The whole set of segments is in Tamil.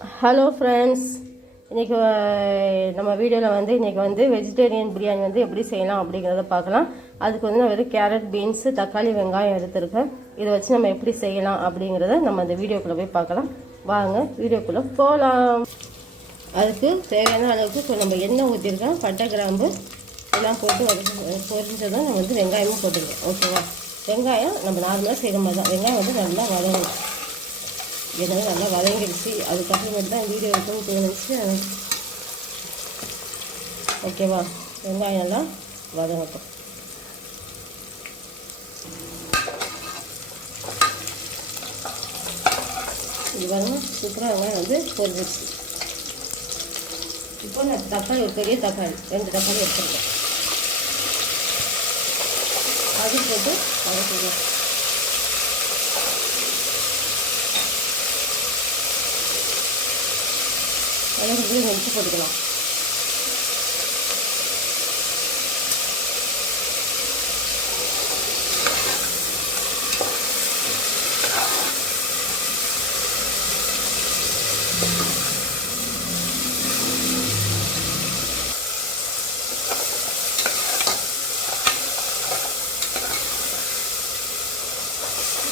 ஹலோ ஃப்ரெண்ட்ஸ், இன்றைக்கி நம்ம வீடியோவில் இன்றைக்கி வெஜிடேரியன் பிரியாணி எப்படி செய்யலாம் அப்படிங்கிறத பார்க்கலாம். அதுக்கு நான் வெறும் கேரட், பீன்ஸு, தக்காளி, வெங்காயம் எடுத்துருக்கேன். இதை வச்சு நம்ம எப்படி செய்யலாம் அப்படிங்கிறத நம்ம அந்த வீடியோக்குள்ளே போய் பார்க்கலாம். வாங்க வீடியோக்குள்ளே போகலாம். அதுக்கு தேவையான அளவுக்கு இப்போ நம்ம எண்ணெய் ஊற்றிருக்கோம். பட்டை, கிராம்பு எல்லாம் போட்டு பொரிஞ்சதும் நம்ம வெங்காயமும் போட்டுருக்கோம். ஓகேவா? வெங்காயம் நம்ம நார்மலாக செய்கிற மாதிரி தான். வெங்காயம் நல்லா வதங்கணும். இதெல்லாம் நல்லா வதங்கிடுச்சு. அதுக்கப்புறம் தான் வீடியோ இருக்குன்னு தோணுச்சு. ஓகேவா? வெங்காயம் எல்லாம் வதங்கட்டும். இது வரணும் சூப்பராக வெங்காயம் பொரிஞ்சிடுச்சு. இப்போ நான் தக்காளி, ஒரு பெரிய தக்காளி 2 தக்காளி எடுத்துருக்கேன். அது போட்டு வதக்கிடுவோம். வதங்கிறதுக்கு உப்பு போட்டுக்கலாம்.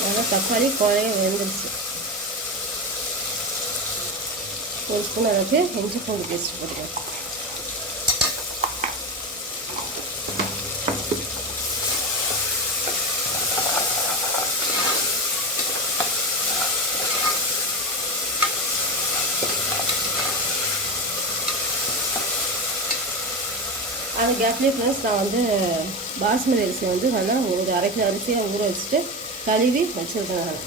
நல்லா தக்காளி குழைய வெந்துருச்சு. ஒரு ஸ்பூன் அளவுக்கு இஞ்சி பூண்டு பேஸ்ட் போட்டுக்கலாம். அந்த கேப்லேயே ஃப்ரெண்ட்ஸ் நான் பாஸ்மதி அரிசி நல்லா ஒரு 1/2 கிலோ அரிசியை ஊற வச்சுட்டு கழுவி வச்சுருக்கேன்.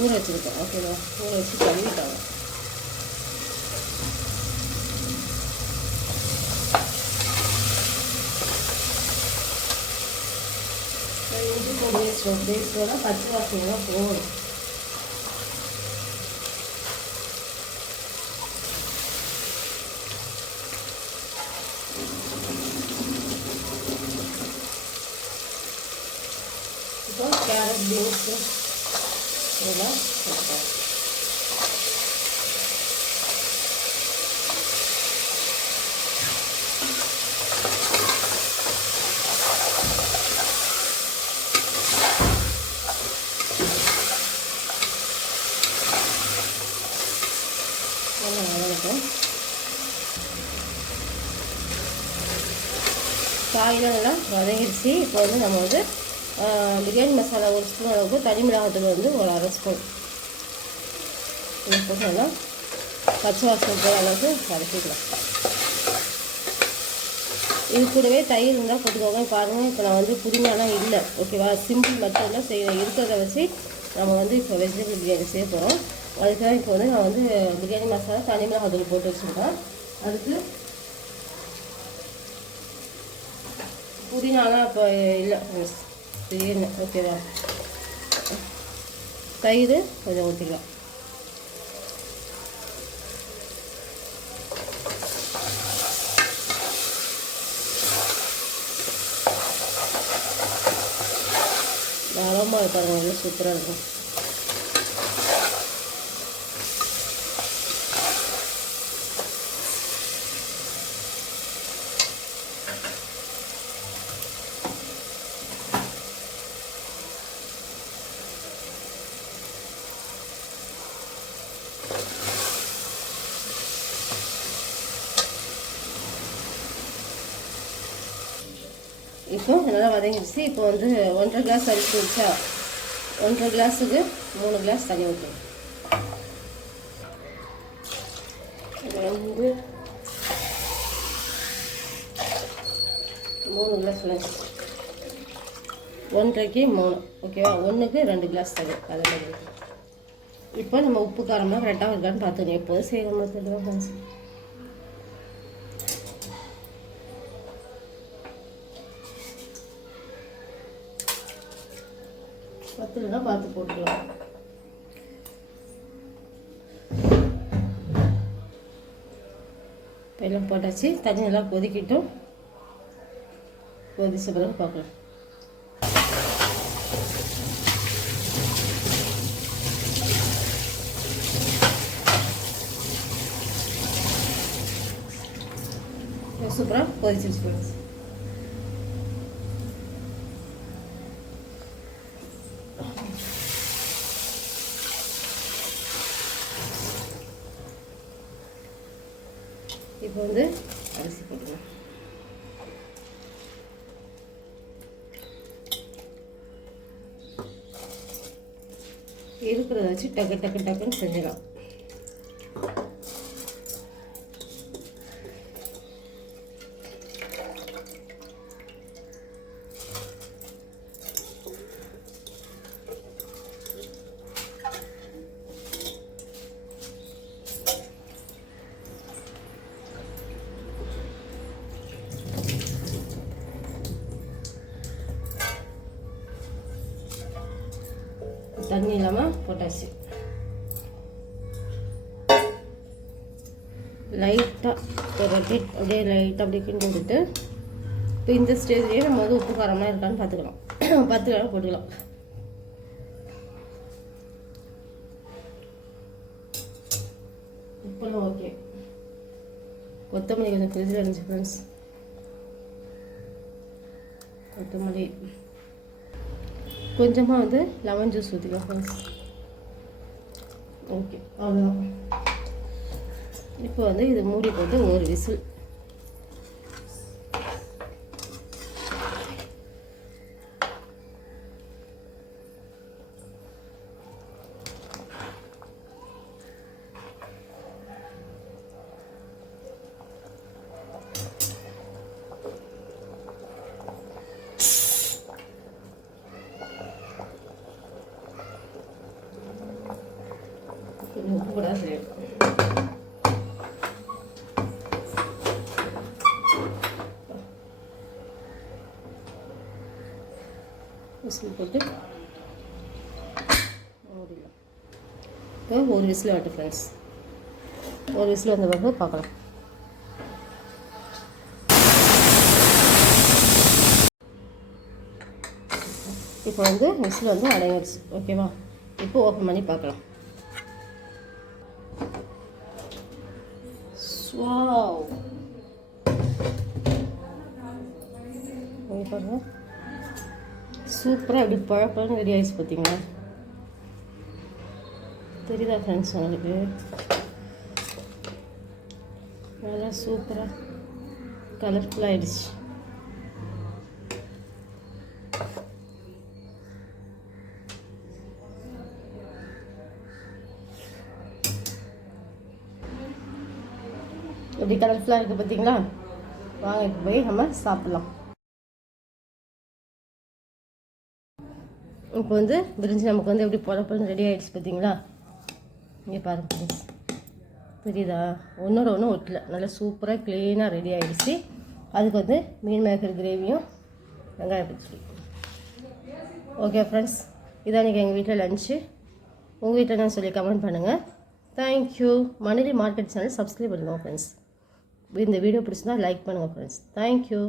ஊற வச்சுருக்கேன். ஓகேவா? ஊற வச்சு கழுவிட்டாங்க. இஞ்சி பூண்டு பேஸ்ட்டோட பச்சை வாசனைலாம் போகணும். இப்போ கேரட், பீன்ஸு இதெல்லாம் போட்டுக்கலாம். காயெல்லாம் நல்லா வதங்கிடுச்சு. இப்போ நம்ம பிரியாணி மசாலா 1 ஸ்பூன் அளவுக்கு, தனி மிளகாத்தூள் ஒரு 1/2 ஸ்பூன் போட்டு நல்லா பச்சை வாசனை போகிற அளவுக்கு வதக்கிக்கலாம். இது கூடவே தயிர் இருந்தால் போட்டுக்கோங்க. பாருங்கள், இப்போ நான் புதினாலாம் இல்லை. ஓகேவா? சிம்பிள் மெத்தடில் இருக்கிறத வச்சு நம்ம இப்போ வெஜிடபிள் பிரியாணி செய்ய போகிறோம். அதுக்காக இப்போ நான் பிரியாணி மசாலா, தனி மிளகாத்தூள் போட்டு வச்சுருக்கேன். அதுக்கு புதினாலாம் இப்போ இல்லை திடீர்னு. ஓகேவா? தயிர் கொஞ்சம் ஊற்றிக்கலாம். தாராளமாக இருப்பாருங்க, சூப்பராக இருக்கும். இப்போ நல்லா வதங்கிடுச்சு. இப்போ 1.5 கிளாஸ் அரிசி வச்சா 1.5 கிளாஸுக்கு 3 கிளாஸ் தண்ணி ஊற்றணும். 3 கிளாஸ் 1.5க்கு 3. ஓகேவா? 1க்கு 2 கிளாஸ் தண்ணி. அதே மாதிரி இப்போ நம்ம உப்பு காரமாக கரெக்டாக இருக்கான்னு பார்த்துக்கணும். எப்போதும் செய்கிற மாதிரி தான். பத்துலனா பார்த்து போட்டுக்கலாம். எல்லாம் போட்டாச்சு. தண்ணி நல்லா கொதிக்கிட்டும். கொதிச்ச பிறகு பார்க்கலாம். சூப்பராக கொதிச்சிருச்சு ஃப்ரெண்ட்ஸ். இப்போ வந்து அரிசி போட்டுக்கலாம். இருக்கிறத வச்சு டக்கு டக்கு டக்குன்னு செஞ்சிடலாம். தண்ணி இல்லாமல் போட்டாச்சு. லைட்டாக ஒரு வாட்டி அப்படியே லைட்டாக அப்படியே கிண்டி விட்டுட்டு இப்போ இந்த ஸ்டேஜ்லேயே நம்ம வந்து உப்பு காரமாக இருக்கான்னு பார்த்துக்கலாம். 10 கிராம் போட்டுக்கலாம். உப்புலாம் ஓகே. கொத்தமல்லி கொஞ்சம் ஃப்ரிட்ஜில் இருந்துச்சு ஃப்ரெண்ட்ஸ். கொத்தமல்லி கொஞ்சமாக வந்து லெமன் ஜூஸ் ஊற்றிக்கலாம் ஃப்ரெண்ட்ஸ். ஓகே, அவ்வளோதான். இப்போ வந்து இது மூடி போட்டு ஒரு விசில். உப்பு கூட சரி. விசில் போட்டு மூடிடலாம். இப்போ ஒரு விசில் வரட்டும் ஃப்ரெண்ட்ஸ். ஒரு விசில் வந்த பிறகு பார்க்கலாம். இப்போ வந்து விசில் வந்து அடங்கிடுச்சு. ஓகேவா? இப்போ ஓப்பன் பண்ணி பார்க்கலாம். வாவ், பாருங்க சூப்பராக எப்படி பழப்பழம் ரெடி ஆகிடுச்சு பார்த்தீங்களா? தெரியுதா ஃப்ரெண்ட்ஸ் உங்களுக்கு? நல்லா சூப்பராக கலர்ஃபுல்லாக ஆகிடுச்சு. எப்படி கலர்ஃபுல்லாக இருக்குது பார்த்தீங்களா? வாங்க இப்போ போய் நம்ம சாப்பிட்லாம். இப்போ வந்து பிரிஞ்சி நமக்கு வந்து எப்படி பொழப்பொழு ரெடி ஆகிடுச்சு பார்த்தீங்களா? இங்கே பாருங்க ஃப்ரெண்ட்ஸ், தெரியுதா? ஒன்றோட ஒன்று ஒட்டல, நல்லா சூப்பராக க்ளீனாக ரெடி ஆகிடுச்சு. அதுக்கு வந்து மீன் மேக்கர் கிரேவியும் வெங்காய பச்சடி. ஓகே ஃப்ரெண்ட்ஸ், இதான் இன்றைக்கி எங்கள் வீட்டில் லஞ்சு. உங்கள் வீட்டில் என்ன சொல்லி கமெண்ட் பண்ணுங்கள். Thank you. Manali market channel subscribe பண்ணுங்கள் ஃப்ரெண்ட்ஸ். இந்த வீடியோ பிடிச்சிருந்தா லைக் பண்ணுங்கள் ஃப்ரெண்ட்ஸ். தேங்க்யூ.